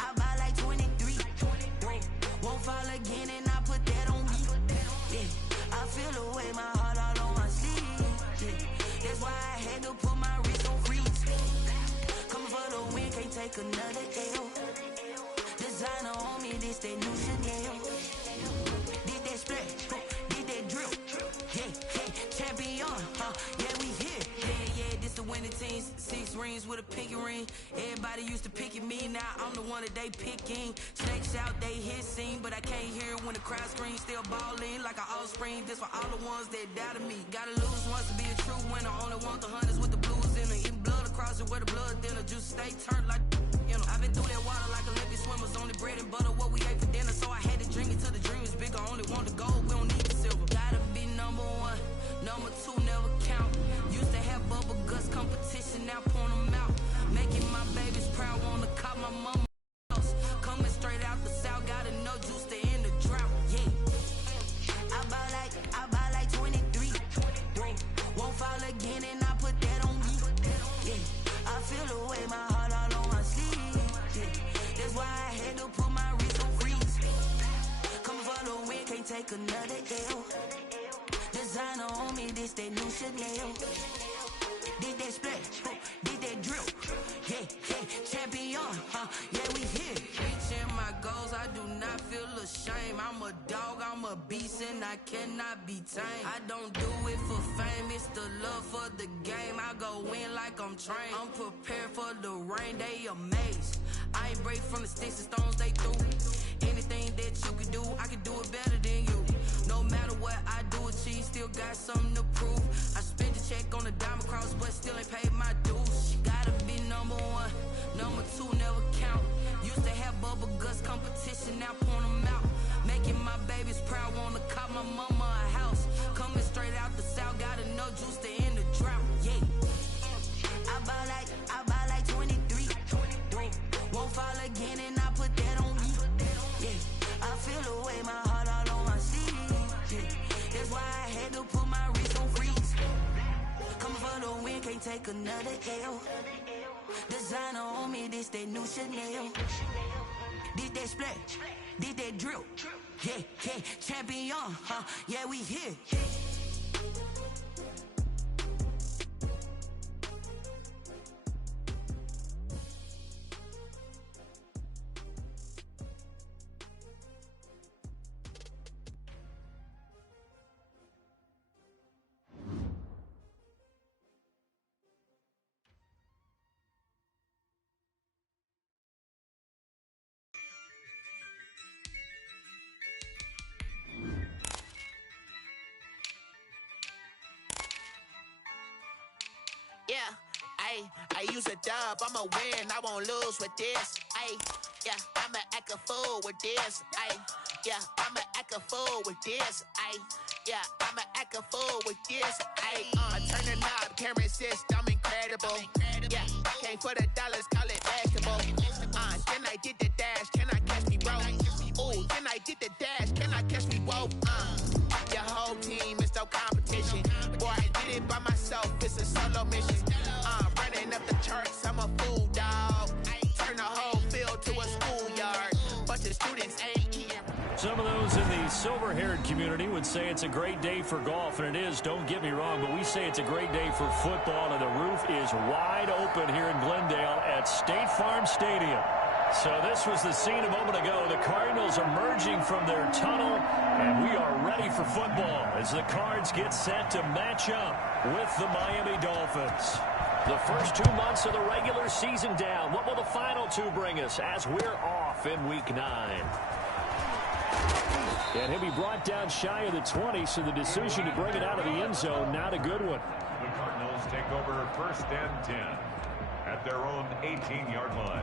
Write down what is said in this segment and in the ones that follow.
I buy like 23. Won't fall again and I put that on me. Yeah, I feel the way, my heart all on my sleeve. Yeah, that's why I had to put my wrist on freeze. Coming for the win, can't take another L. Designer on me, this that new Chanel. Did that splash, did that drill. Yeah, champion, yeah, we here. Yeah, this the winning team. 6 rings with a pinky ring. Everybody used to pick at me, now I'm the one that they picking. Snakes out, they hit scene, but I can't hear it when the crowd screams. Still balling like an offspring. This for all the ones that doubted me. Gotta lose once to be a true winner. Only want the hunters with the blues in it. Eating blood across it where the blood thinner. Juice stay turned like, you know. I've been through that water like Olympic swimmers. Only bread and butter, what we ate for dinner. So I had to drink it till the dream is bigger. Only want the gold, we don't need the silver. Gotta be number 1, number 2 never count. Used to have bubble guts competition, now point them out. Making my babies proud, wanna cop my mama house. Coming straight out the south, gotta know juice to end the drought. Yeah, I buy like 23. Won't fall again and I put that on me. Yeah, I feel the way, my heart all on my sleeve. Yeah, that's why I had to put my wrist on freeze. Coming for the win, can't take another L. Designer on me, this that new Chanel. Did that splash, did that drill. Yeah, champion, yeah, we here. Reaching my goals, I do not feel ashamed. I'm a dog, I'm a beast, and I cannot be tamed. I don't do it for fame, it's the love for the game. I go in like I'm trained. I'm prepared for the rain, they amazed. I ain't break from the sticks and stones they threw. Anything that you can do, I can do it better than you. No matter what I do, achieve, still got something to prove. I spent the check on the diamond cross, but still ain't paid my dues. Gotta be number 1, number 2 never count. Used to have bubble guts competition, now point them out. Making my babies proud, wanna cop my mama a house. Coming straight out the south, gotta know juice to end the drought. Yeah, I buy like 23. Won't fall again and I put that on me. Yeah, I feel the way, my heart all on my sleeve. Yeah, that's why I had to put my wrist on freeze. Coming for the win, can't take another L. Designer on me, this that new Chanel. Did that splash, did that drill. Yeah, champion, yeah, we here. Yeah, I use a dub, I'ma win, I won't lose with this. Yeah, I'ma act a fool with this. Yeah, I'ma act a fool with this. Yeah, I'ma act a fool with this. I turn the knob, can't resist, I'm incredible. Yeah, came for the dollars, call it basketball. Then I did the dash, can I catch me, bro? Ooh, then I did the dash, can I catch me, whoa? Your whole team is no competition. Boy, I did it by myself, it's a solo mission. Running up the charts, I'm a fool, dog. Turn the whole field to a schoolyard. Bunch of students ain't here. Some of those in the silver-haired community would say it's a great day for golf, and it is, don't get me wrong, but we say it's a great day for football, and the roof is wide open here in Glendale at State Farm Stadium. So this was the scene a moment ago. The Cardinals emerging from their tunnel, and we are ready for football as the Cards get set to match up with the Miami Dolphins. The first 2 months of the regular season down. What will the final 2 bring us as we're off in Week 9? And he'll be brought down shy of the 20, so the decision to bring it out of the end zone, not a good one. The Cardinals take over 1st and 10 at their own 18-yard line.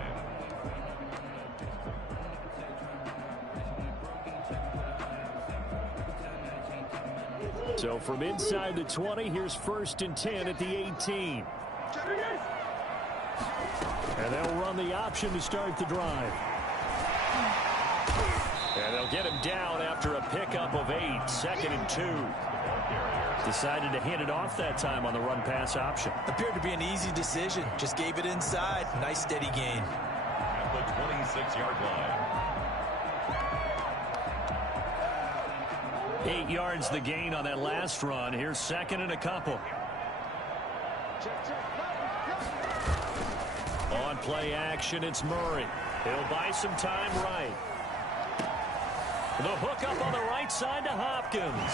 So from inside the 20, here's 1st and 10 at the 18. And they'll run the option to start the drive. And they'll get him down after a pickup of 8, 2nd and 2. Decided to hand it off that time on the run-pass option. Appeared to be an easy decision. Just gave it inside. Nice steady gain. At the 26-yard line. 8 yards the gain on that last run. Here's second and a couple. On play action, it's Murray. He'll buy some time right. The hook up on the right side to Hopkins.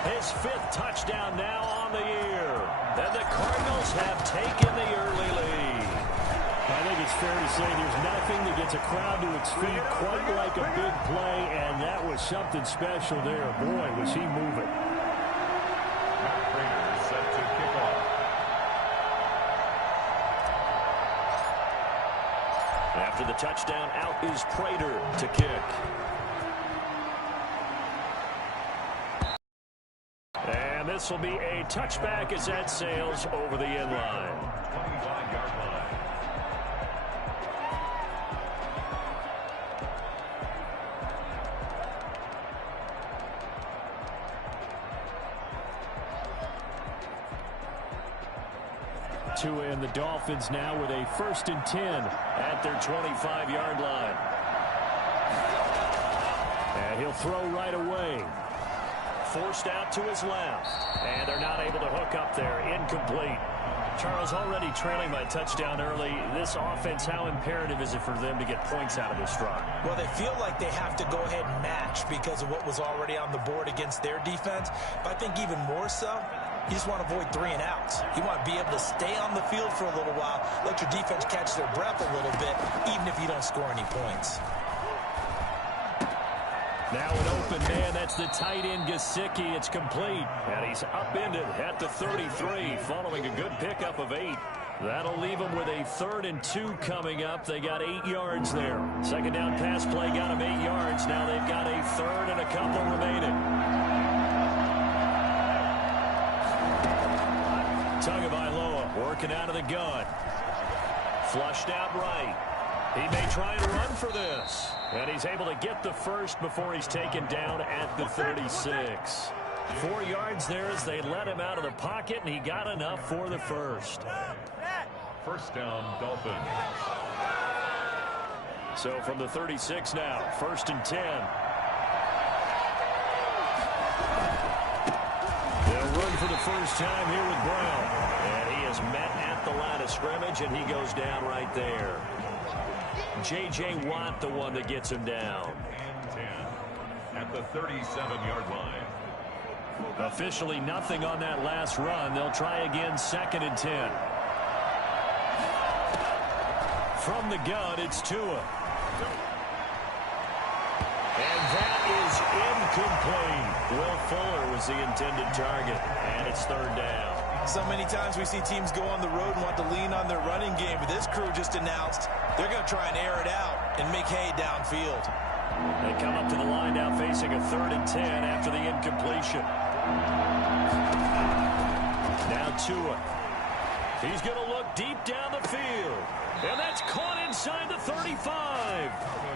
His 5th touchdown now on the year. And the Cardinals have taken the early lead. I think it's fair to say there's nothing that gets a crowd to its feet quite like a big play, and that was something special there. Boy, was he moving. Set to kick off. After the touchdown, out is Prater to kick. And this will be a touchback as that sails over the end line. 25-yard line. And the Dolphins now with a 1st and 10 at their 25-yard line. And he'll throw right away. Forced out to his left. And they're not able to hook up there. Incomplete. Charles, already trailing by touchdown early. This offense, how imperative is it for them to get points out of this drive? Well, they feel like they have to go ahead and match because of what was already on the board against their defense. But I think even more so, you just want to avoid 3 and outs. You want to be able to stay on the field for a little while, let your defense catch their breath a little bit, even if you don't score any points. Now an open man, that's the tight end Gesicki. It's complete, and he's upended at the 33 following a good pickup of 8. That'll leave them with a 3rd and 2 coming up. They got 8 yards there. Second down pass play got them 8 yards. Now they've got a 3rd and a couple remaining. Tagovailoa working out of the gun. Flushed out right. He may try and run for this. And he's able to get the first before he's taken down at the 36. 4 yards there as they let him out of the pocket, and he got enough for the first. First down, Dolphins. So from the 36 now, 1st and 10. They'll run for the first time here with Brown. And he is met at the line of scrimmage, and he goes down right there. J.J. Watt, the one that gets him down. And 10 at the 37-yard line. Officially nothing on that last run. They'll try again, 2nd and 10. From the gun, it's Tua. And that is incomplete. Will Fuller was the intended target, and it's 3rd down. So many times we see teams go on the road and want to lean on their running game, but this crew just announced they're going to try and air it out and make hay downfield. They come up to the line now facing a 3rd and 10 after the incompletion. Now Tua. He's going to look deep down the field. And that's caught inside the 35.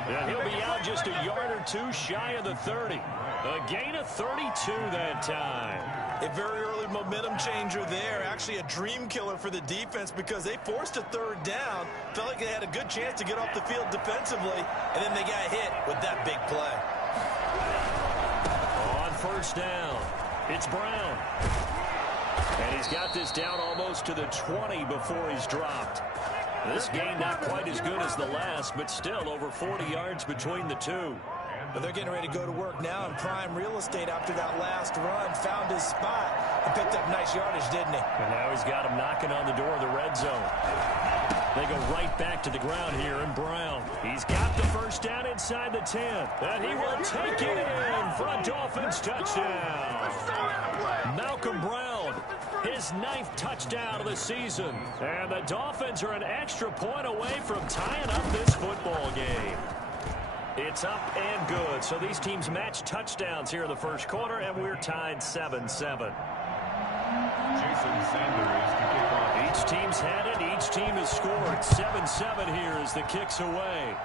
And he'll be out just a yard or 2 shy of the 30. A gain of 32 that time. A very early momentum changer there. Actually a dream killer for the defense because they forced a 3rd down. Felt like they had a good chance to get off the field defensively. And then they got hit with that big play. On 1st down, it's Brown. And he's got this down almost to the 20 before he's dropped. This game not quite as good as the last, but still over 40 yards between the two. But they're getting ready to go to work now in prime real estate after that last run. Found his spot and picked up nice yardage, didn't he? And now he's got him knocking on the door of the red zone. They go right back to the ground here, and Brown. He's got the first down inside the 10. And he will take it in for a Dolphins touchdown. Malcolm Brown, his 9th touchdown of the season. And the Dolphins are an extra point away from tying up this football game. It's up and good. So these teams match touchdowns here in the first quarter, and we're tied 7-7. Jason Sanders to kick off. Each team's had it. Each team has scored 7-7 here as the kick's away.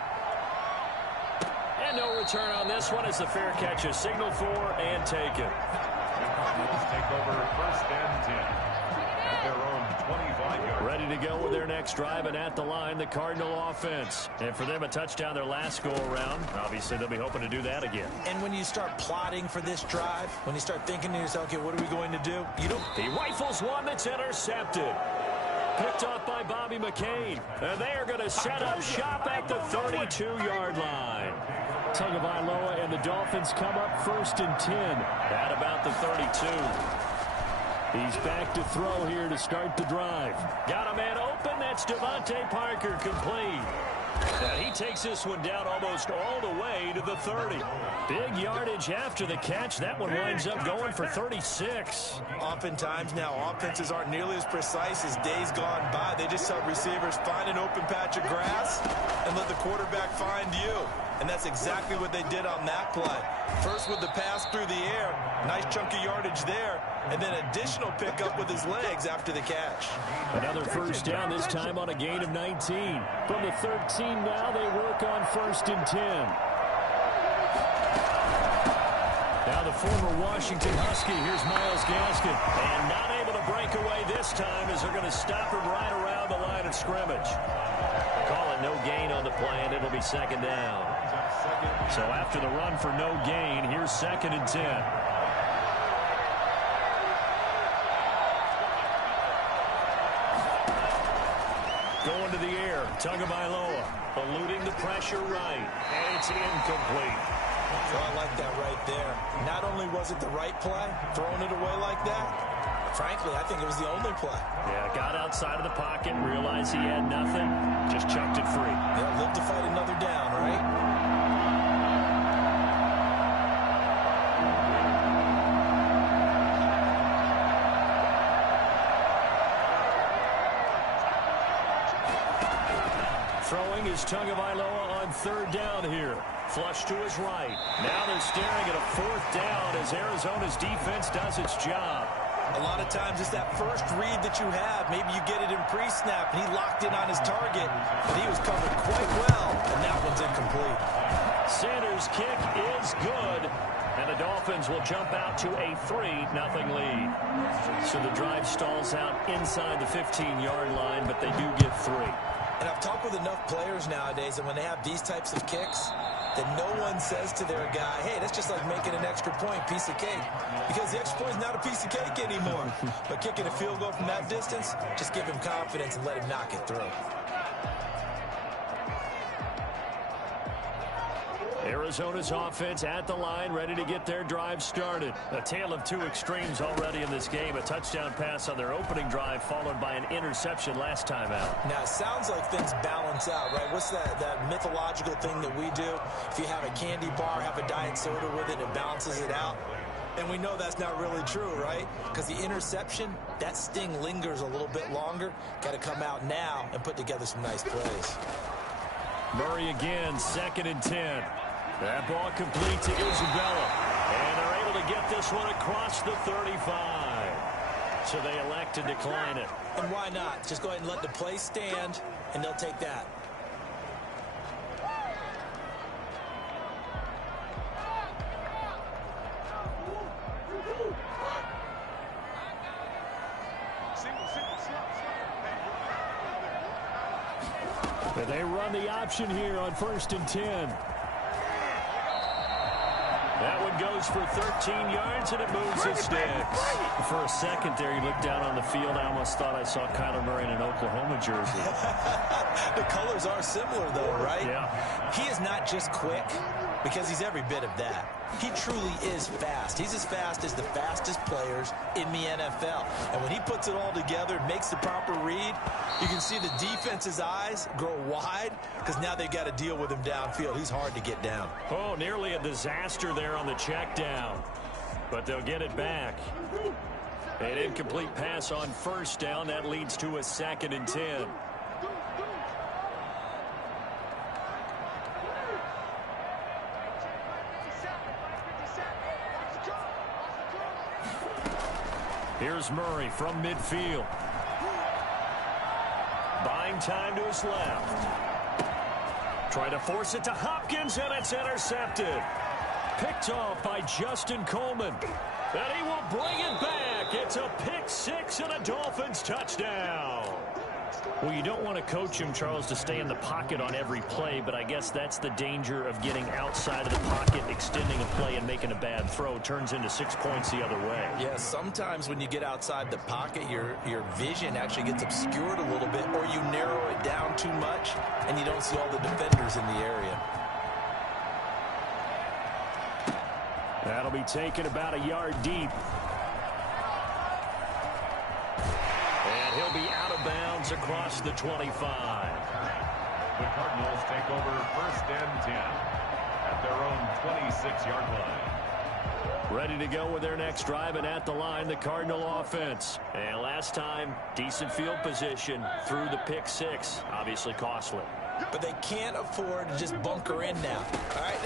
And no return on this one as the fair catch is signaled for and taken. Let's take over 1st and 10 at their own 25-yard. Ready to go with their next drive, and at the line, the Cardinal offense. And for them, a touchdown their last go-around. Obviously, they'll be hoping to do that again. And when you start plotting for this drive, when you start thinking to yourself, okay, what are we going to do? You don't. He rifles one that's intercepted. Picked off by Bobby McCain. And they are going to set up shop at the 32-yard line. Tagovailoa and the Dolphins come up 1st and 10 at about the 32. He's back to throw here to start the drive. Got a man open. That's Devontae Parker, complete. And he takes this one down almost all the way to the 30. Big yardage after the catch. That one winds up going for 36. Oftentimes now, offenses aren't nearly as precise as days gone by. They just help receivers find an open patch of grass and let the quarterback find you. And that's exactly what they did on that play. First with the pass through the air. Nice chunk of yardage there. And then additional pickup with his legs after the catch. Another first down, this time on a gain of 19. From the 13 now, they work on 1st and 10. Now the former Washington Husky, here's Myles Gaskin. And not able to break away this time as they're going to stop him right around the line of scrimmage. Call it no gain on the play, and it'll be 2nd down. So after the run for no gain, here's 2nd and 10. Going to the air, Tagovailoa, eluding the pressure right, and it's incomplete. Well, I like that right there. Not only was it the right play, throwing it away like that, frankly, I think it was the only play. Yeah, got outside of the pocket, realized he had nothing, just chucked it free. Yeah, live to fight another down, right? Throwing is Tagovailoa on 3rd down here. Flush to his right. Now they're staring at a 4th down as Arizona's defense does its job. A lot of times it's that first read that you have. Maybe you get it in pre-snap, and he locked in on his target, and he was covered quite well, and that one's incomplete. Sanders' kick is good, and the Dolphins will jump out to a 3-0 lead. So the drive stalls out inside the 15-yard line, but they do get 3. And I've talked with enough players nowadays that when they have these types of kicks, that no one says to their guy, hey, that's just like making an extra point, piece of cake. Because the extra point is not a piece of cake anymore. But kicking a field goal from that distance, just give him confidence and let him knock it through. Arizona's offense at the line, ready to get their drive started. A tale of two extremes already in this game. A touchdown pass on their opening drive, followed by an interception last time out. Now, it sounds like things balance out, right? What's that mythological thing that we do? If you have a candy bar, have a diet soda with it, it balances it out. And we know that's not really true, right? Because the interception, that sting lingers a little bit longer. Got to come out now and put together some nice plays. Murray again, 2nd and 10. That ball complete to Isabella. And they're able to get this one across the 35. So they elect to decline it. And why not? Just go ahead and let the play stand, and they'll take that. But they run the option here on 1st and 10. That one goes for 13 yards, and it moves the sticks. For a second there, you looked down on the field. I almost thought I saw Kyler Murray in an Oklahoma jersey. The colors are similar, though, right? Yeah. He is not just quick, because he's every bit of that. He truly is fast. He's as fast as the fastest players in the NFL. And when he puts it all together, makes the proper read, you can see the defense's eyes grow wide because now they've got to deal with him downfield. He's hard to get down. Oh, nearly a disaster there on the check down. But they'll get it back. An incomplete pass on 1st down. That leads to a 2nd and 10. Here's Murray from midfield. running time to his left. Trying to force it to Hopkins, and it's intercepted. Picked off by Justin Coleman. And he will bring it back. It's a pick six and a Dolphins touchdown. Well, you don't want to coach him, Charles, to stay in the pocket on every play, but I guess that's the danger of getting outside of the pocket, extending a play, and making a bad throw. Turns into 6 points the other way. Yeah, sometimes when you get outside the pocket, your vision actually gets obscured a little bit, or you narrow it down too much, and you don't see all the defenders in the area. That'll be taken about a yard deep. And he'll be out of bounds across the 25. The Cardinals take over 1st and 10 at their own 26-yard line. Ready to go with their next drive, and at the line, the Cardinal offense. And last time, decent field position through the pick six. Obviously costly. But they can't afford to just bunker in now. All right,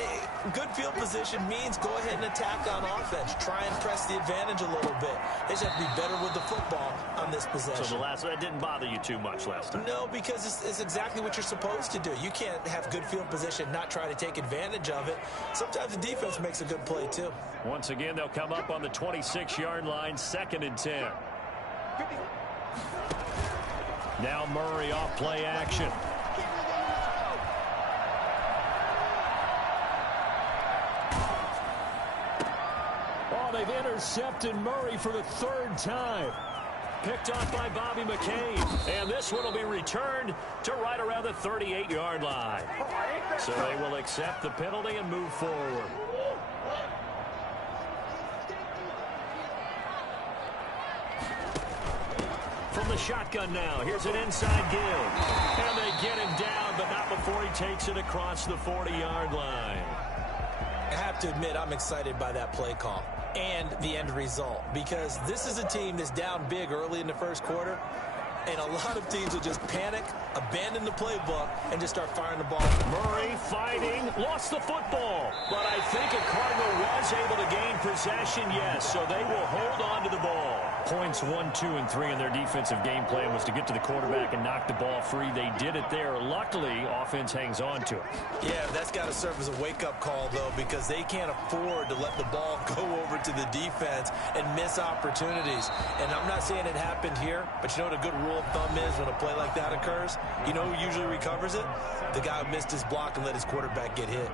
good field position means go ahead and attack on offense. Try and press the advantage a little bit. They just have to be better with the football on this possession. So that didn't bother you too much last time? No, because it's exactly what you're supposed to do. You can't have good field position, not try to take advantage of it. Sometimes the defense makes a good play, too. Once again, they'll come up on the 26-yard line, 2nd and 10. Now Murray off play action. They've intercepted Murray for the 3rd time. Picked off by Bobby McCain. And this one will be returned to right around the 38-yard line. So they will accept the penalty and move forward. From the shotgun now, here's an inside give. And they get him down, but not before he takes it across the 40-yard line. I have to admit, I'm excited by that play call and the end result, because this is a team that's down big early in the first quarter, and a lot of teams will just panic, abandon the playbook, and just start firing the ball. Murray fighting, lost the football, but I think a Cardinal was able to gain possession, yes, so they will hold on to the ball. Points 1, 2, and 3 in their defensive game plan was to get to the quarterback and knock the ball free. They did it there. Luckily, offense hangs on to it. Yeah, that's got to serve as a wake-up call, though, because they can't afford to let the ball go over to the defense and miss opportunities. And I'm not saying it happened here, but you know what a good rule of thumb is when a play like that occurs? You know who usually recovers it? The guy who missed his block and let his quarterback get hit.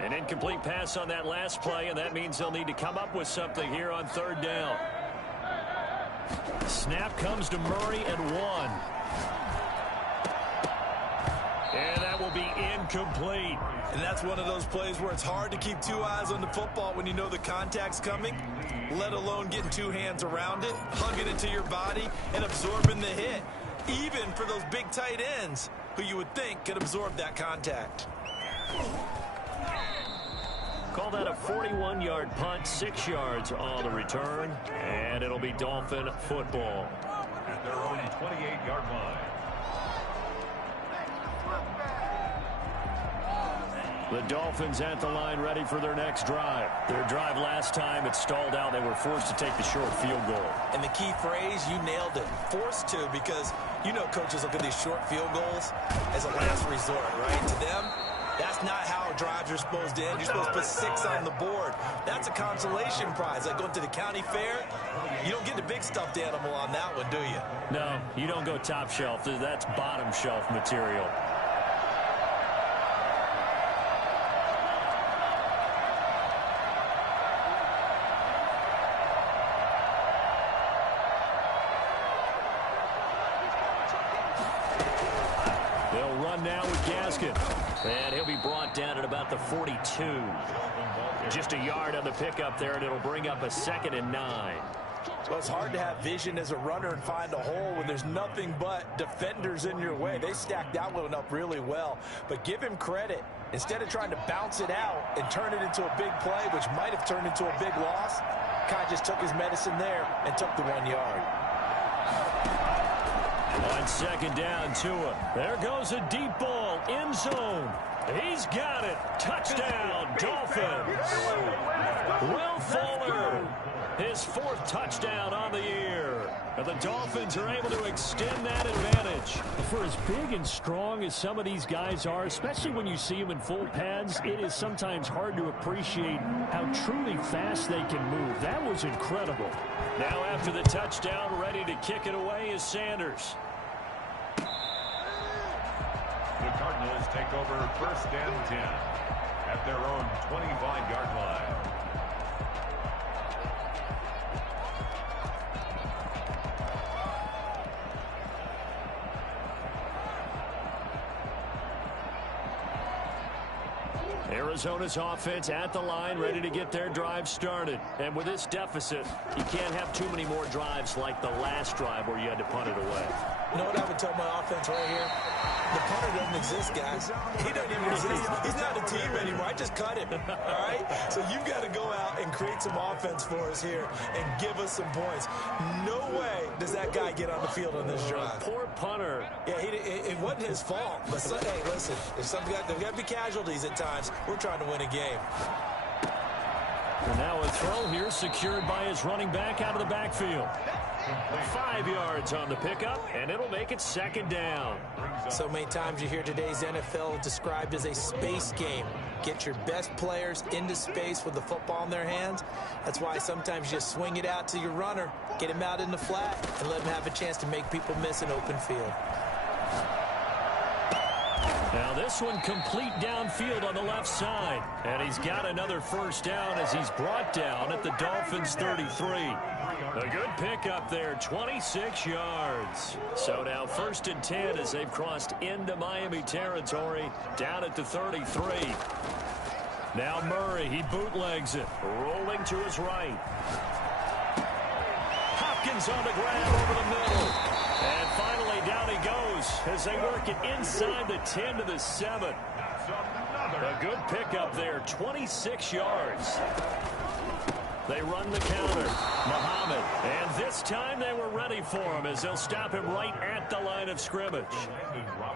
An incomplete pass on that last play, and that means they'll need to come up with something here on 3rd down. Snap comes to Murray and 1. And that will be incomplete. And that's one of those plays where it's hard to keep 2 eyes on the football when you know the contact's coming, let alone getting 2 hands around it, hugging it to your body, and absorbing the hit, even for those big tight ends who you would think could absorb that contact. Call that a 41-yard punt, 6 yards on the return, and it'll be Dolphin football. At their own 28-yard line. The Dolphins at the line, ready for their next drive. Their drive last time, it stalled out. They were forced to take the short field goal. And the key phrase, you nailed it, forced to, because you know coaches look at these short field goals as a last resort, right? To them, that's not how drives are supposed to end. You're supposed to put 6 on the board. That's a consolation prize. Like going to the county fair, you don't get the big stuffed animal on that one, do you? No, you don't go top shelf. That's bottom shelf material. They'll run now with Gaskin. And he'll be brought down at about the 42. Just a yard on the pickup there, and it'll bring up a 2nd and 9. Well, it's hard to have vision as a runner and find a hole when there's nothing but defenders in your way. They stacked that one up really well. But give him credit. Instead of trying to bounce it out and turn it into a big play, which might have turned into a big loss, Kai just took his medicine there and took the 1 yard. On second down, Tua. There goes a deep ball, end zone. He's got it. Touchdown, Dolphins. Will Fuller, his 4th touchdown on the year. And the Dolphins are able to extend that advantage. For as big and strong as some of these guys are, especially when you see them in full pads, it is sometimes hard to appreciate how truly fast they can move. That was incredible. Now after the touchdown, ready to kick it away is Sanders. The Cardinals take over 1st and 10 at their own 25-yard line. Arizona's offense at the line, ready to get their drive started. And with this deficit, you can't have too many more drives like the last drive where you had to punt it away. You know what I would tell my offense right here? The punter doesn't exist, guys. He doesn't even exist. He's not a team anymore. I just cut him, all right? So you've got to go out and create some offense for us here and give us some points. No way does that guy get on the field on this drive. Poor punter. Yeah, it wasn't his fault. But, hey, listen, there's got to be casualties at times. We're trying to win a game. And now a throw here secured by his running back out of the backfield. 5 yards on the pickup, and it'll make it 2nd down. So many times you hear today's NFL described as a space game. Get your best players into space with the football in their hands. That's why sometimes you just swing it out to your runner, get him out in the flat, and let him have a chance to make people miss an open field. Now this one complete downfield on the left side. And he's got another 1st down as he's brought down at the Dolphins' 33. A good pickup there, 26 yards. So now 1st and 10 as they've crossed into Miami territory down at the 33. Now Murray, he bootlegs it, rolling to his right. Hopkins on the ground over the middle. And finally down he goes as they work it inside the 10 to the 7. A good pickup there, 26 yards. They run the counter. Muhammad. And this time they were ready for him as they'll stop him right at the line of scrimmage.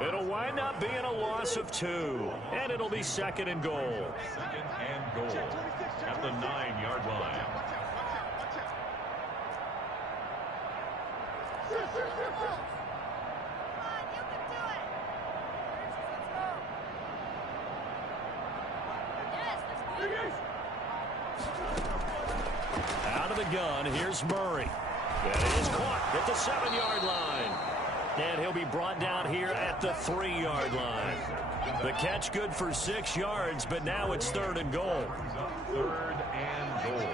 It'll wind up being a loss of 2. And it'll be 2nd and goal. 2nd and goal at the 9-yard line. Out of the gun, here's Murray. And it is caught at the 7-yard line. And he'll be brought down here at the 3-yard line. The catch good for 6 yards, but now it's 3rd and goal. 3rd and goal.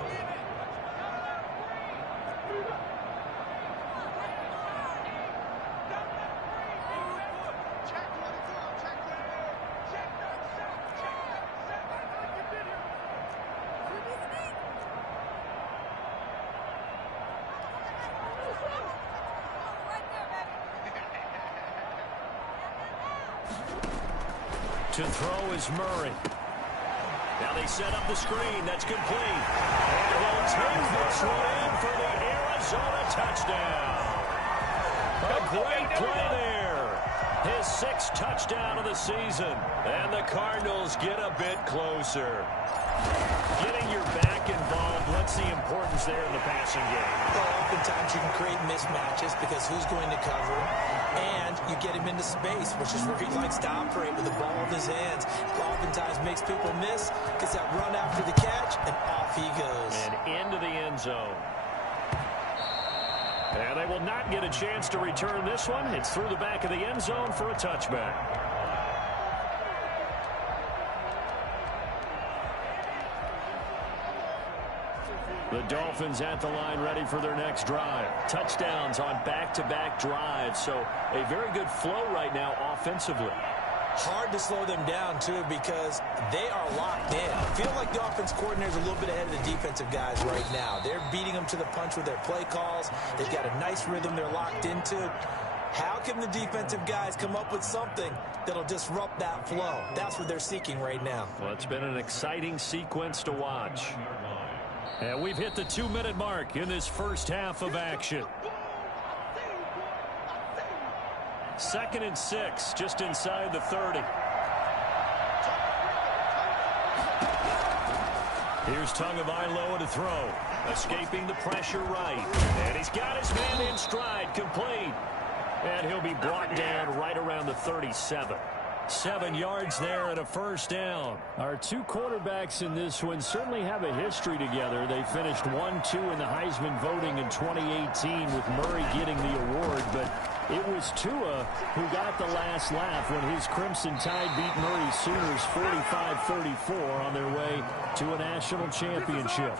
To throw is Murray. Now they set up the screen. That's complete. And he'll take this one in for the Arizona touchdown. A great play there. His 6th touchdown of the season. And the Cardinals get a bit closer. Getting your back involved, what's the importance there in the passing game? Well, oftentimes you can create mismatches because who's going to cover him, and you get him into space, which is where he likes to operate with the ball in his hands. Oftentimes makes people miss, gets that run after the catch, and off he goes. And into the end zone. And they will not get a chance to return this one. It's through the back of the end zone for a touchback. The Dolphins at the line ready for their next drive. Touchdowns on back-to-back drives, so a very good flow right now offensively. Hard to slow them down, too, because they are locked in. I feel like the offense coordinator is a little bit ahead of the defensive guys right now. They're beating them to the punch with their play calls. They've got a nice rhythm they're locked into. How can the defensive guys come up with something that'll disrupt that flow? That's what they're seeking right now. Well, it's been an exciting sequence to watch. And we've hit the 2-minute mark in this first half of action. 2nd and 6, just inside the 30. Here's Tagovailoa to throw. Escaping the pressure right. And he's got his man in stride, complete. And he'll be brought down right around the 37. 7 yards there and a first down. Our two quarterbacks in this one certainly have a history together. They finished 1-2 in the Heisman voting in 2018 with Murray getting the award, but it was Tua who got the last laugh when his Crimson Tide beat Murray Sooners 45-34 on their way to a national championship.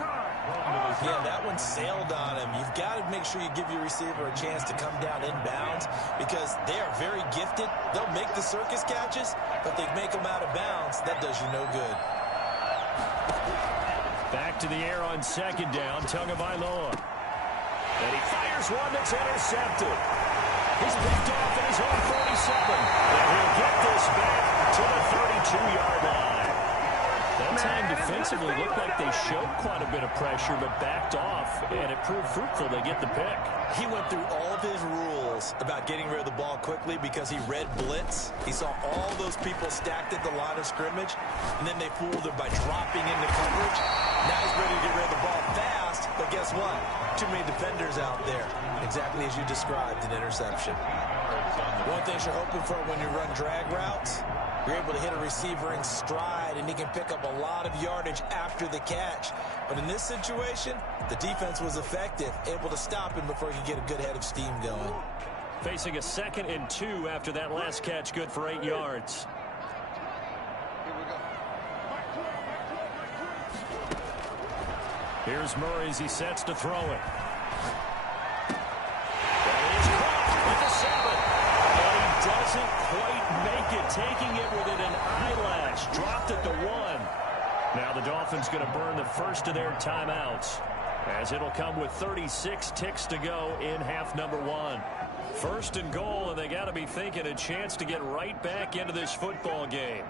Yeah, that one sailed on him. You've got to make sure you give your receiver a chance to come down inbounds because they are very gifted. They'll make the circus catches, but they make them out of bounds. That does you no good. Back to the air on 2nd down, Tagovailoa. And he fires one that's intercepted. He's picked off at his own 47. And he'll get this back to the 32-yard line. That time defensively looked like they showed quite a bit of pressure, but backed off, and it proved fruitful. They get the pick. He went through all of his rules about getting rid of the ball quickly because he read blitz. He saw all those people stacked at the line of scrimmage, and then they fooled him by dropping into coverage. Now he's ready to get rid of the ball fast, but guess what? Too many defenders out there. Exactly as you described, an interception. One thing you're hoping for when you run drag routes, you're able to hit a receiver in stride, and he can pick up a lot of yardage after the catch. But in this situation, the defense was effective, able to stop him before he could get a good head of steam going. Facing a 2nd and 2 after that last catch, good for 8 yards. Here's Murray as he sets to throw it. That is caught at the 7. And he doesn't quite make it, taking it within an eyelash. Dropped at the 1. Now the Dolphins going to burn the first of their timeouts, as it'll come with 36 ticks to go in half number 1. 1st and goal, and they got to be thinking a chance to get right back into this football game.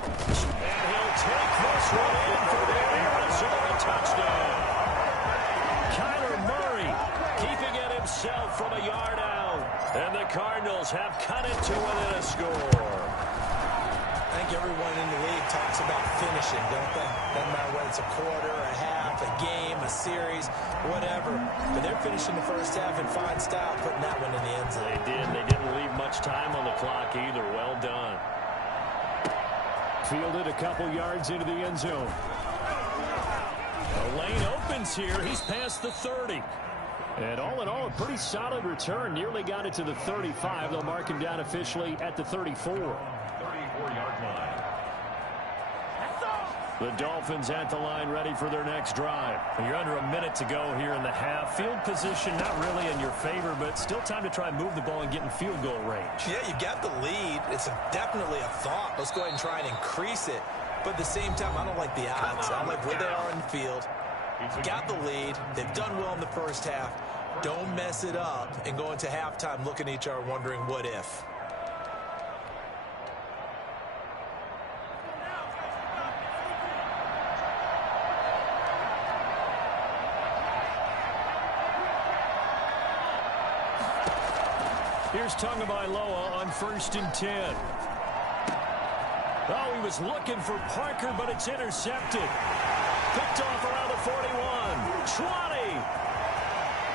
And he'll take this one in for the Arizona touchdown. Kyler Murray keeping it himself from a yard out. And the Cardinals have cut it to within a score. I think everyone in the league talks about finishing, don't they? Doesn't matter whether it's a quarter, a half, a game, a series, whatever. But they're finishing the first half in fine style, putting that one in the end zone. They did. They didn't leave much time on the clock either. Well done. Fielded a couple yards into the end zone. The lane opens here. He's past the 30. And all in all, a pretty solid return. Nearly got it to the 35. They'll mark him down officially at the 34. 34-yard line. The Dolphins at the line, ready for their next drive. You're under a minute to go here in the half. Field position not really in your favor, but still time to try and move the ball and get in field goal range. Yeah, you got the lead. It's definitely a thought. Let's go ahead and try and increase it. But at the same time, I don't like the odds. I like where they are in the field. Got the lead. They've done well in the first half. Don't mess it up and go into halftime looking at each other wondering what if. Here's Tagovailoa on 1st and 10. Oh, he was looking for Parker, but it's intercepted. Picked off around the 41. 20.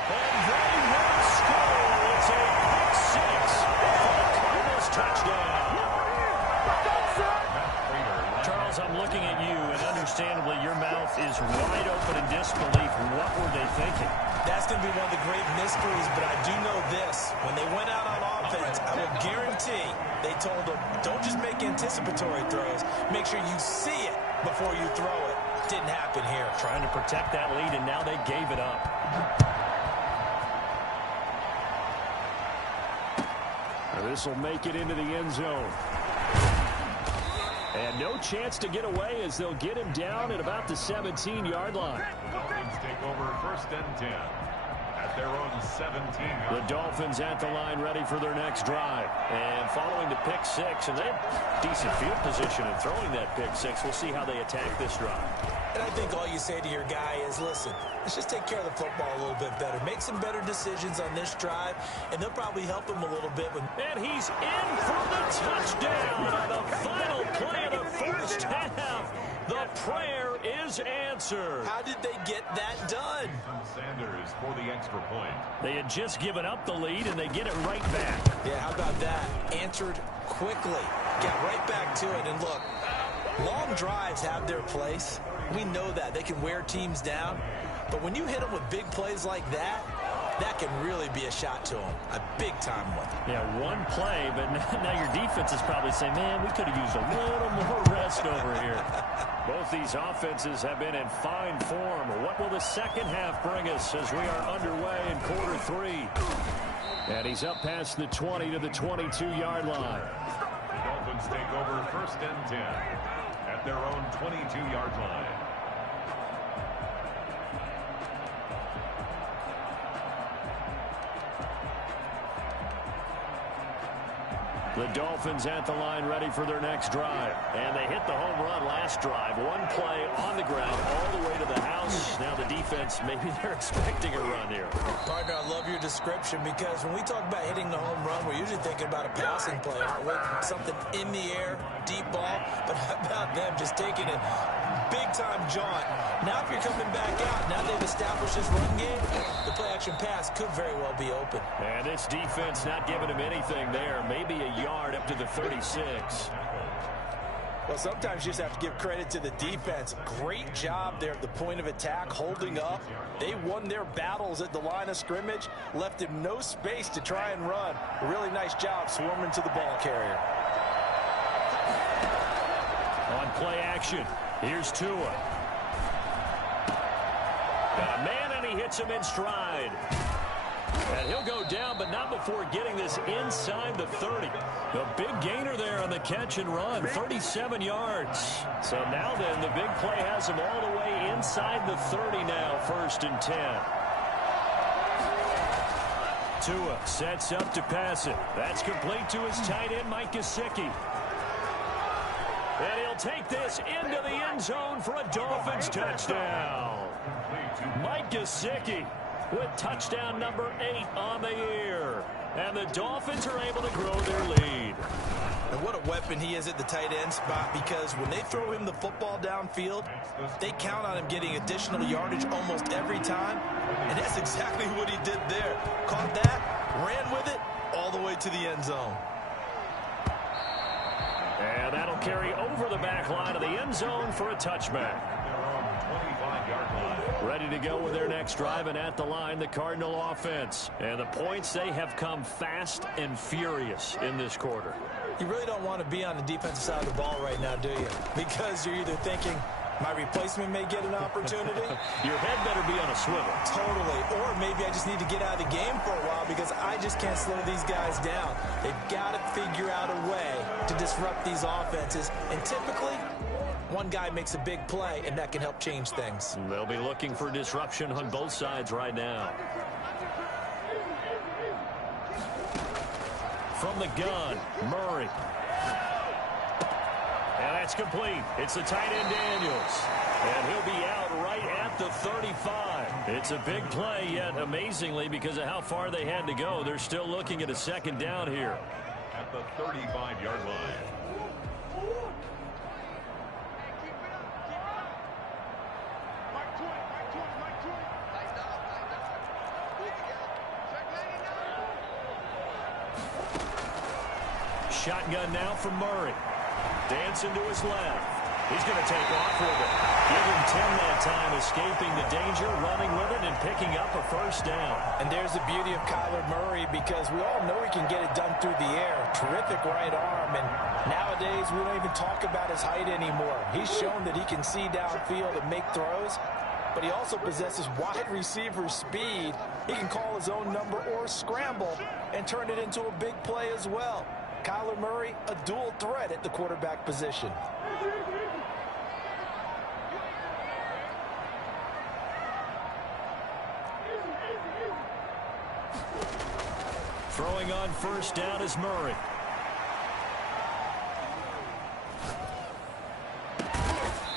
And they will score. It's a pick 6 for the Cardinals touchdown. Charles, I'm looking at you, and understandably, your mouth is wide open in disbelief. What were they thinking? That's going to be one of the great mysteries, but I do know this. When they went out on offense, I will guarantee they told them, don't just make anticipatory throws. Make sure you see it before you throw it. Didn't happen here. Trying to protect that lead, and now they gave it up. This will make it into the end zone. And no chance to get away as they'll get him down at about the 17-yard line. The Dolphins take over 1st and 10 at their own 17-yard. The Dolphins at the line ready for their next drive. And following the pick six, and they have decent field position in throwing that pick six. We'll see how they attack this drive. And I think all you say to your guy is, listen, let's just take care of the football a little bit better. Make some better decisions on this drive, and they'll probably help him a little bit. And he's in for the touchdown on the final play of the first half. The prayer is answered. How did they get that done? Sanders for the extra point. They had just given up the lead, and they get it right back. Yeah, how about that? Answered quickly. Got right back to it, and look, long drives have their place. We know that. They can wear teams down. But when you hit them with big plays like that, that can really be a shot to them. A big-time one. Yeah, one play, but now your defense is probably saying, man, we could have used a little more rest over here. Both these offenses have been in fine form. What will the second half bring us as we are underway in quarter three? And he's up past the 20 to the 22-yard line. The Dolphins take over 1st and 10 at their own 22-yard line. The Dolphins at the line ready for their next drive. And they hit the home run last drive. One play on the ground all the way to the house. Now the defense, maybe they're expecting a run here. Partner, I love your description because when we talk about hitting the home run, we're usually thinking about a passing play, aren't we? Something in the air, deep ball. But how about them just taking a big-time jaunt? Now if you're coming back out, now they've established this run game, the play-action pass could very well be open. And this defense not giving him anything there. Maybe a yard up to the 36. Well, sometimes you just have to give credit to the defense. Great job there at the point of attack, holding up. They won their battles at the line of scrimmage, left him no space to try and run. A really nice job swarming to the ball carrier. On play action, here's Tua. Got a man, and he hits him in stride. And he'll go down, but not before getting this inside the 30. A big gainer there on the catch and run, 37 yards. So now then, the big play has him all the way inside the 30 now, 1st and 10. Tua sets up to pass it. That's complete to his tight end, Mike Gesicki. And he'll take this into the end zone for a Dolphins touchdown. Mike Gesicki with touchdown number 8 on the year. And the Dolphins are able to grow their lead. And what a weapon he is at the tight end spot, because when they throw him the football downfield, they count on him getting additional yardage almost every time. And that's exactly what he did there. Caught that, ran with it, all the way to the end zone. And that'll carry over the back line of the end zone for a touchback. Ready to go with their next drive, and at the line, the Cardinal offense. And the points, they have come fast and furious in this quarter. You really don't want to be on the defensive side of the ball right now, do you? Because you're either thinking, my replacement may get an opportunity. Your head better be on a swivel. Totally. Or maybe I just need to get out of the game for a while because I just can't slow these guys down. They've got to figure out a way to disrupt these offenses. And typically, one guy makes a big play, and that can help change things. They'll be looking for disruption on both sides right now. From the gun, Murray. And that's complete. It's the tight end, Daniels. And he'll be out right at the 35. It's a big play, yet amazingly, because of how far they had to go, they're still looking at a second down here. At the 35-yard line. Shotgun now from Murray. Dancing to his left. He's going to take off with it. Give him 10 that time, escaping the danger, running with it, and picking up a first down. And there's the beauty of Kyler Murray, because we all know he can get it done through the air. Terrific right arm, and nowadays we don't even talk about his height anymore. He's shown that he can see downfield and make throws. but he also possesses wide receiver speed. He can call his own number or scramble and turn it into a big play as well. Kyler Murray, a dual threat at the quarterback position. Throwing on first down is Murray.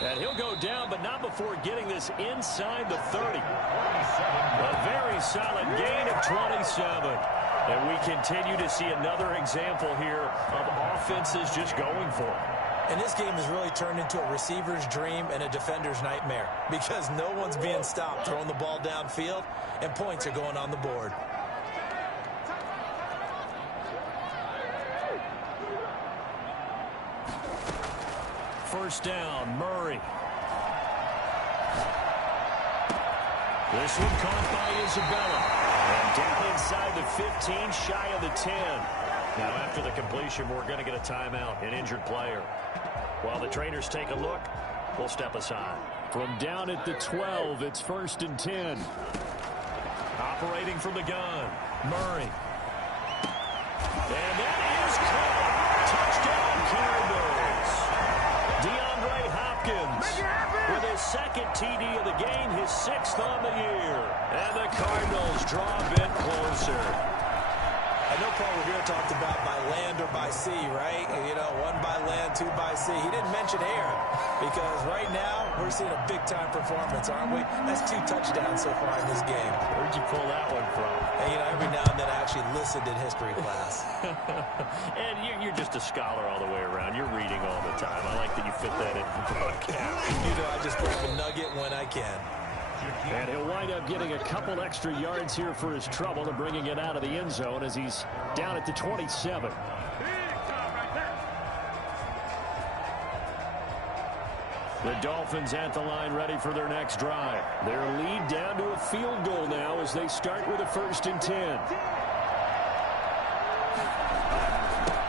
And he'll go down, but not before getting this inside the 30. A very solid gain of 27. And we continue to see another example here of offenses just going for it. And this game has really turned into a receiver's dream and a defender's nightmare because no one's being stopped throwing the ball downfield, and points are going on the board. First down, Murray. This one caught by Isabella. And down inside the 15, shy of the 10. Now after the completion, we're going to get a timeout, an injured player. While the trainers take a look, we'll step aside. From down at the 12, it's first and 10. Operating from the gun, Murray. And that is caught. Touchdown, Cardinals. DeAndre Hopkins with his second TD of the game, his 6th on the year. And the Cardinals draw a bit closer. I know Paul Revere talked about by land or by sea, right? You know, 1 by land, 2 by sea. He didn't mention air because right now we're seeing a big-time performance, aren't we? That's 2 touchdowns so far in this game. Where'd you pull that one from? And, you know, every now and then I actually listened in history class. And you're just a scholar all the way around. You're reading all the time. I like that you fit that in the broadcast. You know, I just grab a nugget when I can. And he'll wind up getting a couple extra yards here for his trouble and bringing it out of the end zone as he's down at the 27. The Dolphins at the line ready for their next drive. Their lead down to a field goal now as they start with a first and 10.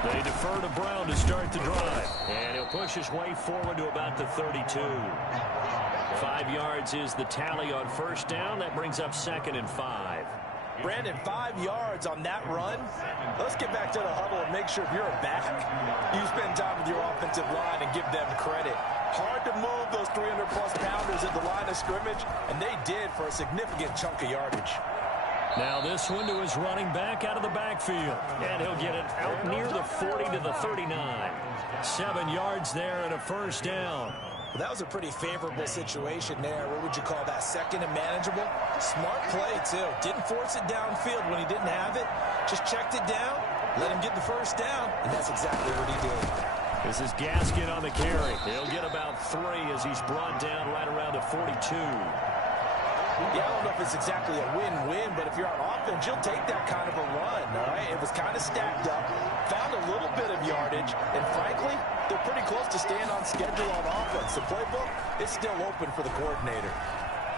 They defer to Brown to start the drive. And he'll push his way forward to about the 32. 5 yards is the tally on first down. That brings up 2nd and 5. Brandon, 5 yards on that run. Let's get back to the huddle and make sure if you're a back, you spend time with your offensive line and give them credit. Hard to move those 300-plus pounders at the line of scrimmage, and they did for a significant chunk of yardage. Now this one to his running back out of the backfield. And he'll get it out near the 40 to the 39. 7 yards there and a first down. Well, that was a pretty favorable situation there. What would you call that? 2nd and manageable? Smart play, too. Didn't force it downfield when he didn't have it. Just checked it down, let him get the first down, and that's exactly what he did. This is Gaskin on the carry. He'll get about 3 as he's brought down right around the 42. Yeah, I don't know if it's exactly a win-win, but if you're on offense, you'll take that kind of a run, all right? It was kind of stacked up, found a little bit of yardage, and frankly, they're pretty close to staying on schedule on offense. The playbook is still open for the coordinator.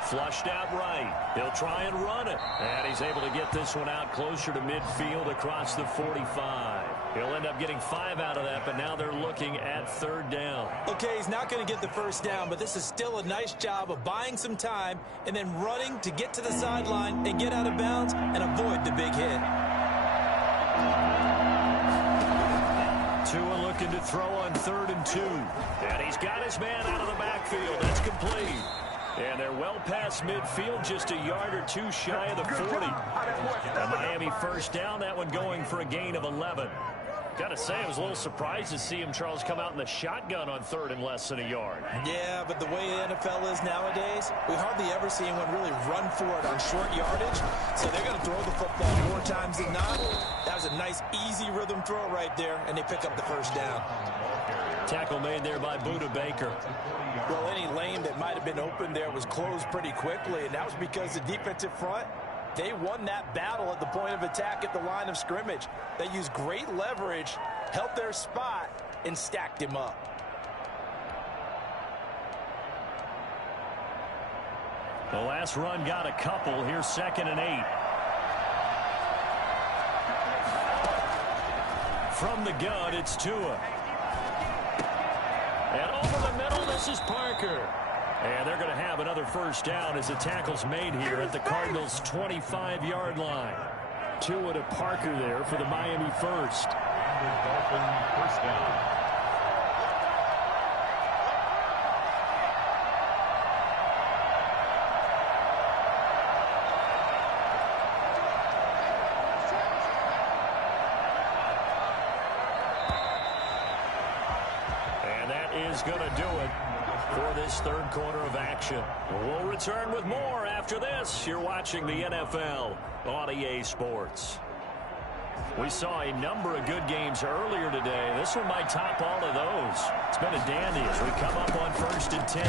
Flushed out right. He'll try and run it. And he's able to get this one out closer to midfield across the 45. He'll end up getting 5 out of that, but now they're looking at 3rd down. Okay, he's not going to get the first down, but this is still a nice job of buying some time and then running to get to the sideline and get out of bounds and avoid the big hit. Tua looking to throw on 3rd and 2. And he's got his man out of the backfield. That's complete. And they're well past midfield, just a yard or 2 shy of the 40. A Miami first down, that one going for a gain of 11. Gotta say, I was a little surprised to see him, Charles, come out in the shotgun on 3rd and less than a yard. Yeah, but the way the NFL is nowadays, we hardly ever see anyone really run for it on short yardage. So they're going to throw the football more times than not. That was a nice, easy rhythm throw right there, and they pick up the first down. Tackle made there by Budda Baker. Well, any lane that might have been open there was closed pretty quickly, and that was because the defensive front, they won that battle at the point of attack at the line of scrimmage. They used great leverage, held their spot, and stacked him up. The last run got a couple. Here's 2nd and 8. From the gun, it's Tua. And over the middle, this is Parker. And they're going to have another first down as the tackle's made here at the Cardinals' 25-yard line. Tua to Parker there for the Miami first. Dolphin first down. Is going to do it for this third quarter of action. We'll return with more after this. You're watching the NFL on EA Sports. We saw a number of good games earlier today. This one might top all of those. It's been a dandy as we come up on 1st and 10.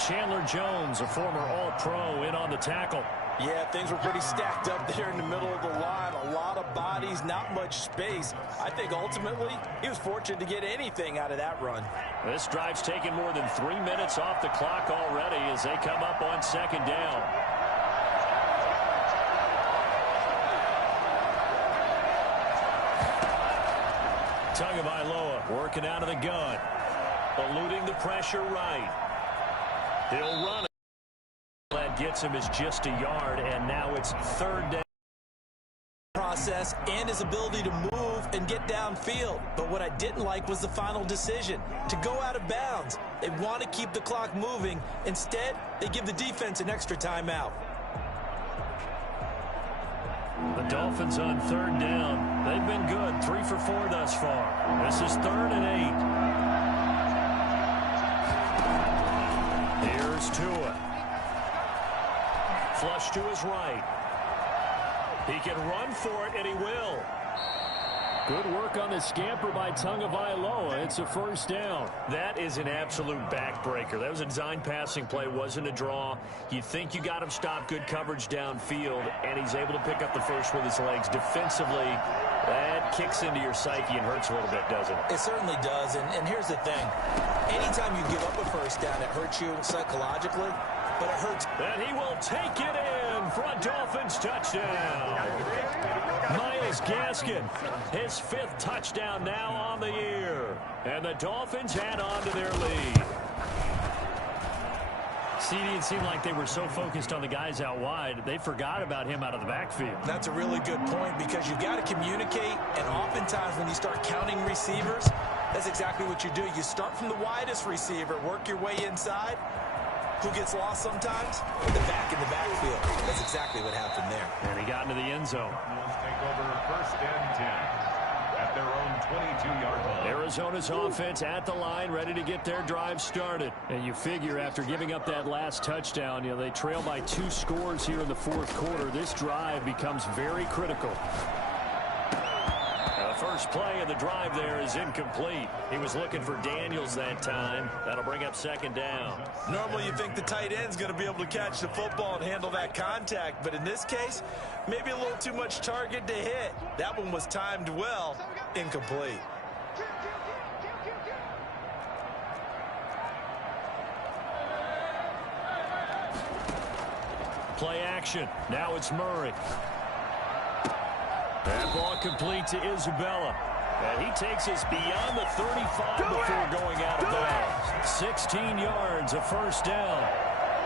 Chandler Jones, a former All-Pro, in on the tackle. Yeah, things were pretty stacked up there in the middle of the line. A lot of bodies, not much space. I think ultimately he was fortunate to get anything out of that run. This drive's taken more than 3 minutes off the clock already as they come up on 2nd down. Tagovailoa working out of the gun. Eluding the pressure right. He'll run it. That gets him is just a yard, and now it's 3rd down. Process and his ability to move and get downfield. But what I didn't like was the final decision to go out of bounds. They want to keep the clock moving. Instead, they give the defense an extra timeout. The Dolphins on 3rd down. They've been good, 3 for 4 thus far. This is 3rd and 8. Here's Tua. Flush to his right. He can run for it, and he will. Good work on the scamper by Tagovailoa. It's a first down. That is an absolute backbreaker. That was a design passing play, wasn't a draw. You think you got him stopped, good coverage downfield, and he's able to pick up the first with his legs. Defensively, that kicks into your psyche and hurts a little bit, doesn't it? It certainly does, and here's the thing. Anytime you give up a first down, it hurts you psychologically, but it hurts. And he will take it in for a Dolphins touchdown. Myles Gaskin, his 5th touchdown now on the year. And the Dolphins add on to their lead. CD, it seemed like they were so focused on the guys out wide, they forgot about him out of the backfield. That's a really good point because you've got to communicate, and oftentimes when you start counting receivers, that's exactly what you do. You start from the widest receiver, work your way inside. Who gets lost sometimes? The back in the backfield. That's exactly what happened there. And he got into the end zone. Take over 1st and 10 at their own 22-yard line. Arizona's offense at the line, ready to get their drive started. And you figure after giving up that last touchdown, they trail by 2 scores here in the 4th quarter. This drive becomes very critical. The first play of the drive there is incomplete. He was looking for Daniels that time. That'll bring up 2nd down. Normally you think the tight end's going to be able to catch the football and handle that contact, but in this case, maybe a little too much target to hit. That one was timed well, incomplete. Play action. Now it's Murray. That ball complete to Isabella. And he takes us beyond the 35 before going out of bounds. 16 yards, a first down.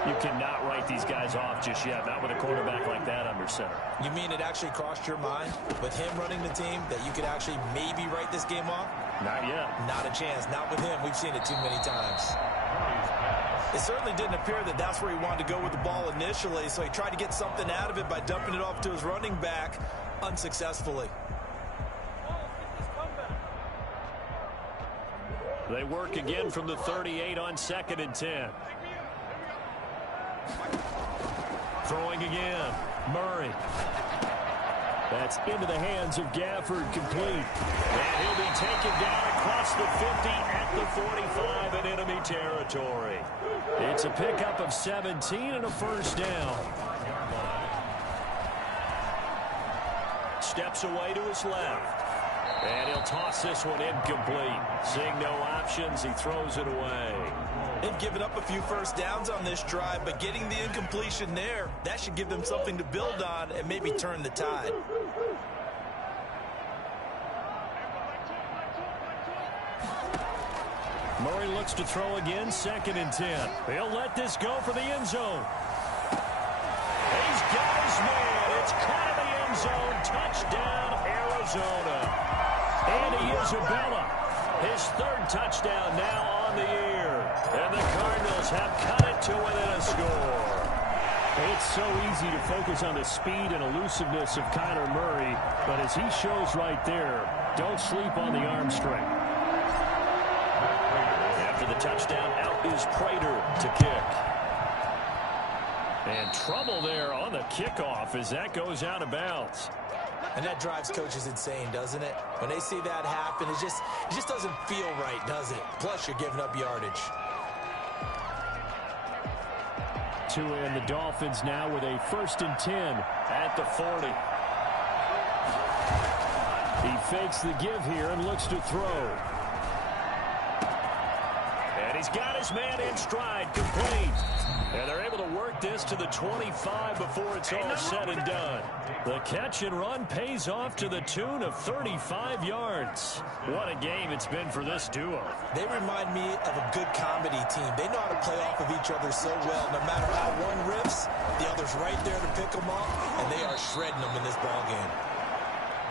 You cannot write these guys off just yet, not with a quarterback like that under center. You mean it actually crossed your mind with him running the team that you could actually maybe write this game off? Not yet. Not a chance. Not with him. We've seen it too many times. It certainly didn't appear that that's where he wanted to go with the ball initially, so he tried to get something out of it by dumping it off to his running back unsuccessfully. They work again from the 38 on 2nd and 10. Throwing again. Murray. That's into the hands of Gafford, complete. And he'll be taken down across the 50 at the 45 in enemy territory. It's a pickup of 17 and a first down. Steps away to his left. And he'll toss this one incomplete. Seeing no options, he throws it away. They've given up a few first downs on this drive, but getting the incompletion there, that should give them something to build on and maybe turn the tide. Murray looks to throw again, 2nd and 10. He'll let this go for the end zone. He's got his man. It's caught in the end zone. Touchdown, Arizona. Andy Isabella, his 3rd touchdown now on the year. And the Cardinals have cut it to within a score. It's so easy to focus on the speed and elusiveness of Kyler Murray, but as he shows right there, don't sleep on the arm strength. After the touchdown, out is Prater to kick. And trouble there on the kickoff as that goes out of bounds. And that drives coaches insane, doesn't it? When they see that happen, it just doesn't feel right, does it? Plus, you're giving up yardage. And the Dolphins now with a 1st and 10 at the 40. He fakes the give here and looks to throw. And he's got his man in stride, complete. And they're able to work this to the 25 before it's all said and done. The catch and run pays off to the tune of 35 yards. What a game it's been for this duo. They remind me of a good comedy team. They know how to play off of each other so well. No matter how one riffs, the other's right there to pick them up, and they are shredding them in this ball game.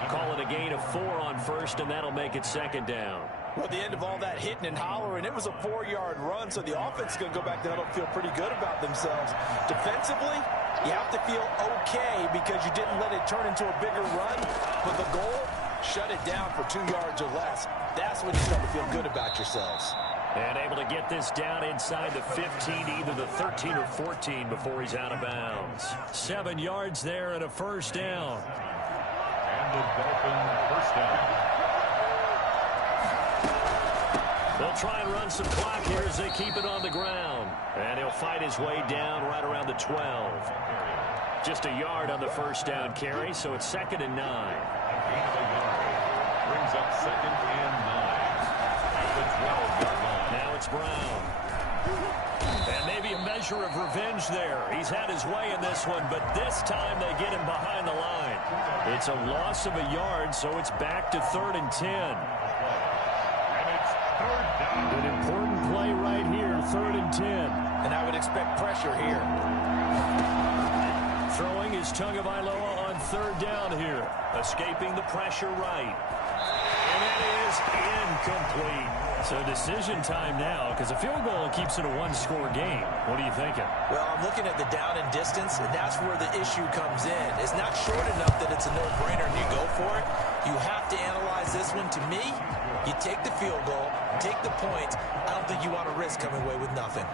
Call it a gain of 4 on 1st, and that'll make it 2nd down. Well, at the end of all that hitting and hollering, it was a 4-yard run, so the offense is going to go back there and feel pretty good about themselves. Defensively, you have to feel okay because you didn't let it turn into a bigger run, but the goal, shut it down for 2 yards or less. That's when you start to feel good about yourselves. And able to get this down inside the 15, either the 13 or 14 before he's out of bounds. 7 yards there and a 1st down. And the Dolphin 1st down. They'll try and run some clock here as they keep it on the ground. And he'll fight his way down right around the 12. Just a yard on the 1st down carry, so it's 2nd and 9. Gain of a yard. Brings up 2nd and 9. At the 12-yard line. Now it's Brown. And maybe a measure of revenge there. He's had his way in this one, but this time they get him behind the line. It's a loss of a yard, so it's back to 3rd and 10. An important play right here, 3rd and 10. And I would expect pressure here. Throwing is Tagovailoa on 3rd down here. Escaping the pressure right. And that is incomplete. So decision time now, because a field goal keeps it a 1-score game. What are you thinking? Well, I'm looking at the down and distance, and that's where the issue comes in. It's not short enough that it's a no-brainer and you go for it. You have to analyze this one. To me, you take the field goal, take the points. I don't think you want to risk coming away with nothing.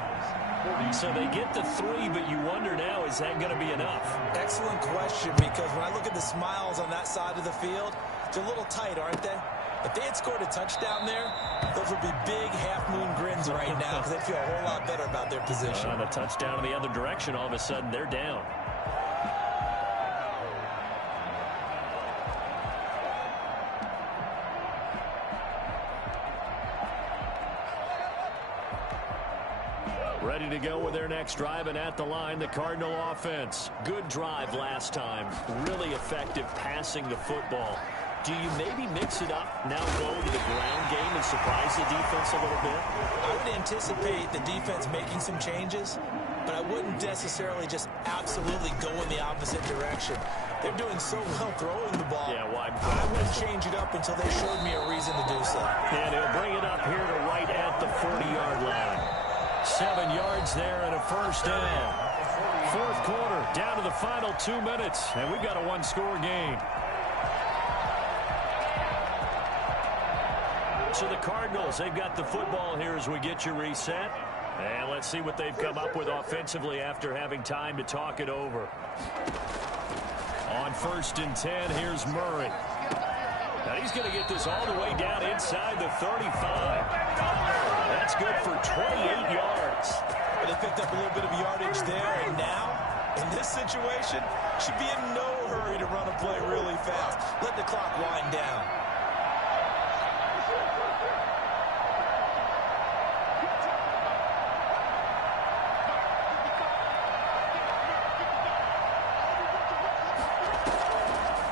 So they get the 3, but you wonder now, is that going to be enough? Excellent question, because when I look at the smiles on that side of the field, they're a little tight, aren't they? If they had scored a touchdown there, those would be big half-moon grins right now because they feel a whole lot better about their position. On a touchdown in the other direction, all of a sudden they're down. Ready to go with their next drive, and at the line, the Cardinal offense. Good drive last time. Really effective passing the football. Do you maybe mix it up, now go to the ground game and surprise the defense a little bit? I would anticipate the defense making some changes, but I wouldn't necessarily just absolutely go in the opposite direction. They're doing so well throwing the ball. Yeah, why? I wouldn't change it up until they showed me a reason to do so. And he'll bring it up here to right at the 40-yard line. 7 yards there and a 1st down. 4th quarter, down to the final 2 minutes, and we've got a 1-score game. So the Cardinals, they've got the football here as we get you reset. And let's see what they've come up with offensively after having time to talk it over. On 1st and 10, here's Murray. Now he's going to get this all the way down inside the 35. That's good for 28 yards. But they picked up a little bit of yardage there, and now, in this situation, should be in no hurry to run a play really fast. Let the clock wind down.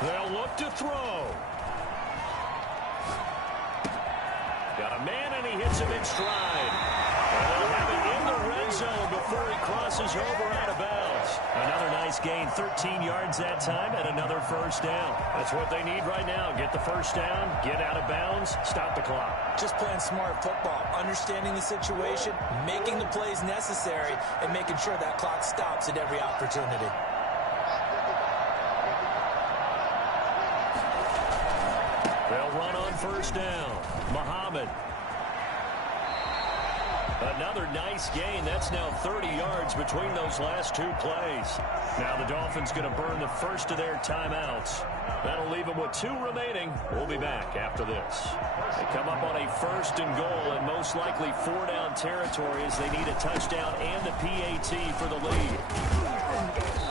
They'll look to throw. Got a man, and he hits him in stride. And they'll have it in the red zone before he crosses over out of bounds. Another nice gain, 13 yards that time, and another first down. That's what they need right now. Get the first down, get out of bounds, stop the clock. Just playing smart football, understanding the situation, making the plays necessary, and making sure that clock stops at every opportunity. They'll run on first down. Muhammad. Another nice gain. That's now 30 yards between those last two plays. Now the Dolphins going to burn the first of their timeouts. That'll leave them with 2 remaining. We'll be back after this. They come up on a first and goal and most likely 4-down territory as they need a touchdown and a PAT for the lead.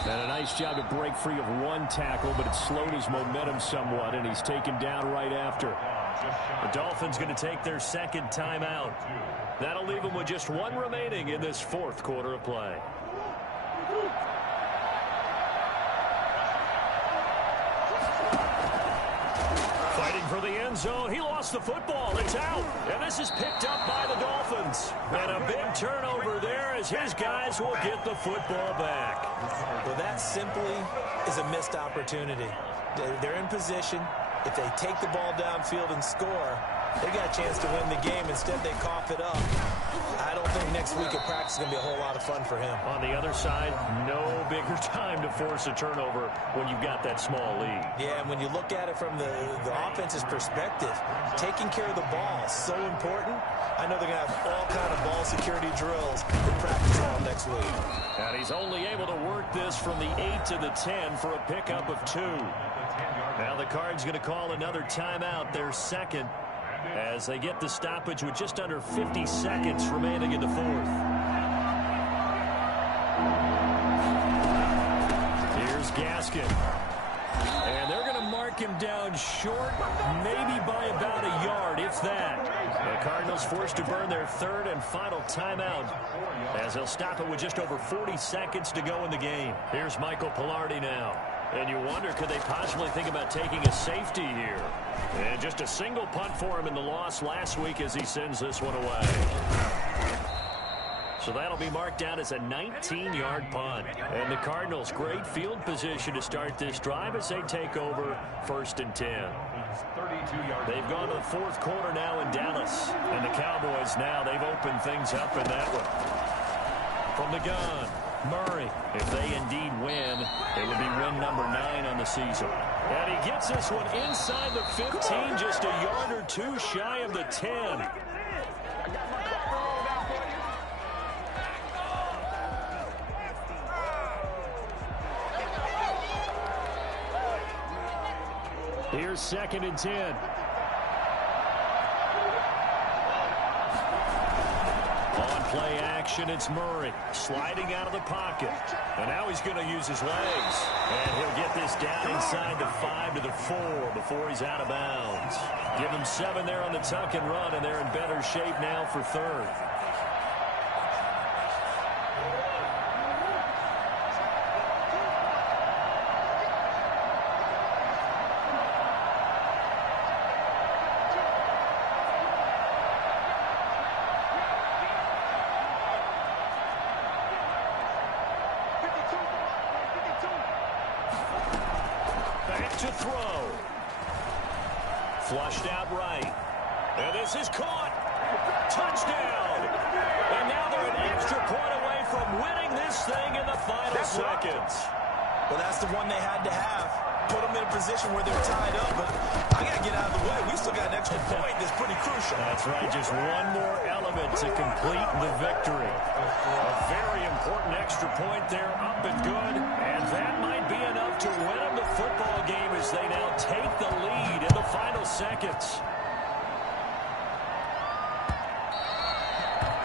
And a nice job to break free of one tackle, but it slowed his momentum somewhat, and he's taken down right after. The Dolphins going to take their second timeout. That'll leave them with just 1 remaining in this fourth quarter of play. Fighting for the end zone. He lost the football. It's out. And this is picked up by the Dolphins. And a big turnover there as his guys will get the football back. Well, that simply is a missed opportunity. They're in position. If they take the ball downfield and score, they got a chance to win the game. Instead, they cough it up. I don't think next week at practice is going to be a whole lot of fun for him. On the other side, no bigger time to force a turnover when you've got that small lead. Yeah, and when you look at it from the offense's perspective, taking care of the ball is so important. I know they're going to have all kind of ball security drills in practice all next week. And he's only able to work this from the 8 to the 10 for a pickup of 2. Now the Cards going to call another timeout, their second, as they get the stoppage with just under 50 seconds remaining in the fourth. Here's Gaskin. And they're going to mark him down short, maybe by about a yard, if that. The Cardinals forced to burn their third and final timeout as they'll stop it with just over 40 seconds to go in the game. Here's Michael Pilardi now. And you wonder, could they possibly think about taking a safety here? And just a single punt for him in the loss last week as he sends this one away. So that'll be marked down as a 19-yard punt. And the Cardinals, great field position to start this drive as they take over 1st and 10. They've gone to the fourth quarter now in Dallas. And the Cowboys now, they've opened things up in that one. From the gun, Murray. If they indeed win, it would be win number 9 on the season. And he gets this one inside the 15, just a yard or 2 shy of the 10. Here's 2nd and 10. Play action, it's Murray sliding out of the pocket. And now he's going to use his legs. And he'll get this down inside the 5 to the 4 before he's out of bounds. Give him 7 there on the tuck and run, and they're in better shape now for 3rd. To throw. Flushed out right. And this is caught. Touchdown. And now they're an extra point away from winning this thing in the final seconds. Well, that's the one they had to have. Put them in a position where they're tied up, but I got to get out of the way. We still got an extra point that's pretty crucial. That's right. Just one more element to complete the victory. A very important extra point there, up and good. And that might be enough to win them the football game as they now take the lead in the final seconds.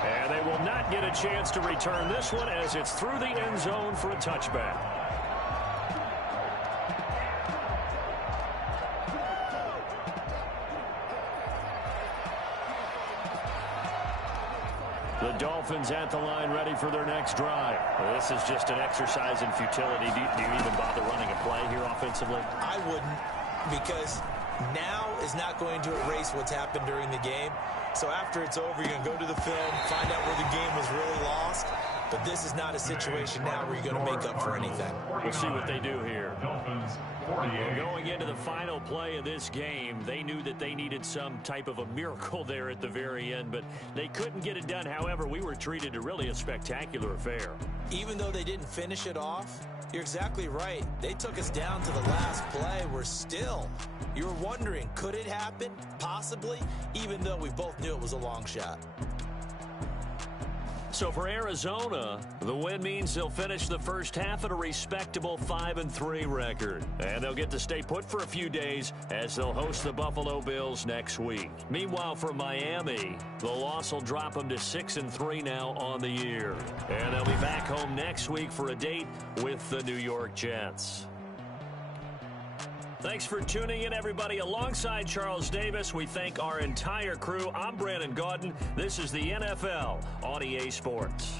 And they will not get a chance to return this one as it's through the end zone for a touchback. The Dolphins at the line ready for their next drive. Well, this is just an exercise in futility. Do you even bother running a play here offensively? I wouldn't, because Now is not going to erase what's happened during the game. So after it's over, you're going to go to the film, find out where the game was really lost. But this is not a situation now where you're going to make up for anything. We'll see what they do here. Dolphins, 48. Going into the final play of this game, they knew that they needed some type of a miracle there at the very end, but they couldn't get it done. However, we were treated to really a spectacular affair. Even though they didn't finish it off, you're exactly right. They took us down to the last play. We're still, you were wondering, could it happen? Possibly, even though we both knew it was a long shot. So for Arizona, the win means they'll finish the first half at a respectable 5-3 record. And they'll get to stay put for a few days as they'll host the Buffalo Bills next week. Meanwhile, for Miami, the loss will drop them to 6-3 now on the year. And they'll be back home next week for a date with the New York Jets. Thanks for tuning in, everybody. Alongside Charles Davis, we thank our entire crew. I'm Brandon Gaudin. This is the NFL on EA Sports.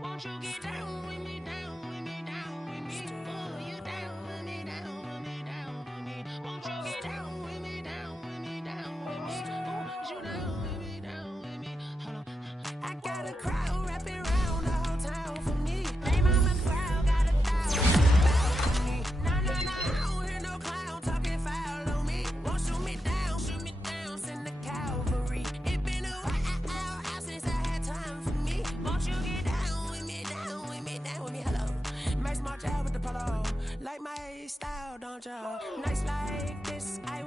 Won't you get down with me, down with me, down with me? Oh, you down with me, down with me, down with me. Won't you get down with me, down with me, down with me? Oh, you down with me, down with me? Hold on. I got a crowd wrapping around the whole town for me. Name on the crowd, got 1,000 about me. Nah, nah, nah, I don't hear no clown talking foul on me. Won't shoot me down, send the cavalry. It been a while since I had time for me. Won't you get down with me, down with me, down with me? Hello. Max March out with the polo. Like my style, don't you? Nights like this, I